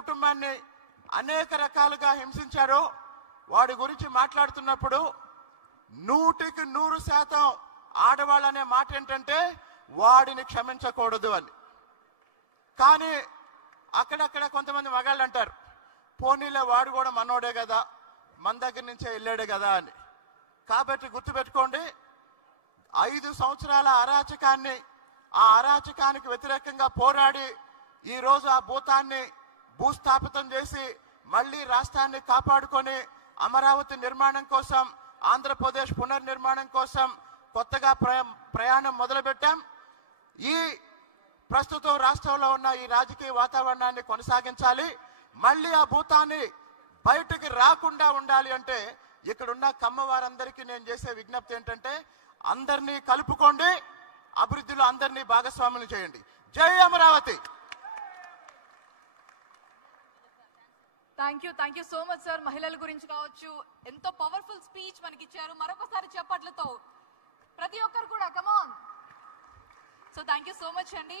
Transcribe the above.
కుటుంబాన్ని అనేక రకాలుగా హింసించారో వాడి గురించి మాట్లాడుతున్నప్పుడు 100% ఆడవాళ్ళు అనే మాట ఏంటంటే వాడిని క్షమించకూడదు అని. కానీ అక్కడక్కడ కొంతమంది మగాళ్ళు అంటారు, పోనీలే వాడు కూడా మనోడే కదా, మన దగ్గర నుంచే వెళ్ళాడే కదా అని. కాబట్టి గుర్తుపెట్టుకోండి, 5 సంవత్సరాల అరాచకాన్ని, ఆ అరాచకానికి వ్యతిరేకంగా పోరాడి ఈరోజు ఆ భూతాన్ని భూస్థాపితం చేసి మళ్ళీ రాష్ట్రాన్ని కాపాడుకొని అమరావతి నిర్మాణం కోసం, ఆంధ్రప్రదేశ్ పునర్నిర్మాణం కోసం కొత్తగా ప్రయాణం మొదలుపెట్టాం. ఈ ప్రస్తుతం రాష్ట్రంలో ఉన్న ఈ రాజకీయ వాతావరణాన్ని కొనసాగించాలి. మళ్ళీ ఆ భూతాన్ని బయటికి రాకుండా ఉండాలి అంటే ఇక్కడున్న కమ్మవారందరికీ నేను చేసే విజ్ఞప్తి ఏంటంటే అందరినీ కలుపుకోండి, అభివృద్ధిలో అందరినీ భాగస్వాములు చేయండి. జై Amaravati. Thank you so much sir. మహిళల గురించి కావచ్చు, ఎంతో పవర్ఫుల్ స్పీచ్ మనకి ఇచ్చారు. మరొకసారి చప్పట్లతో ప్రతి ఒక్కరు కూడా come on. So thank you so much అండి.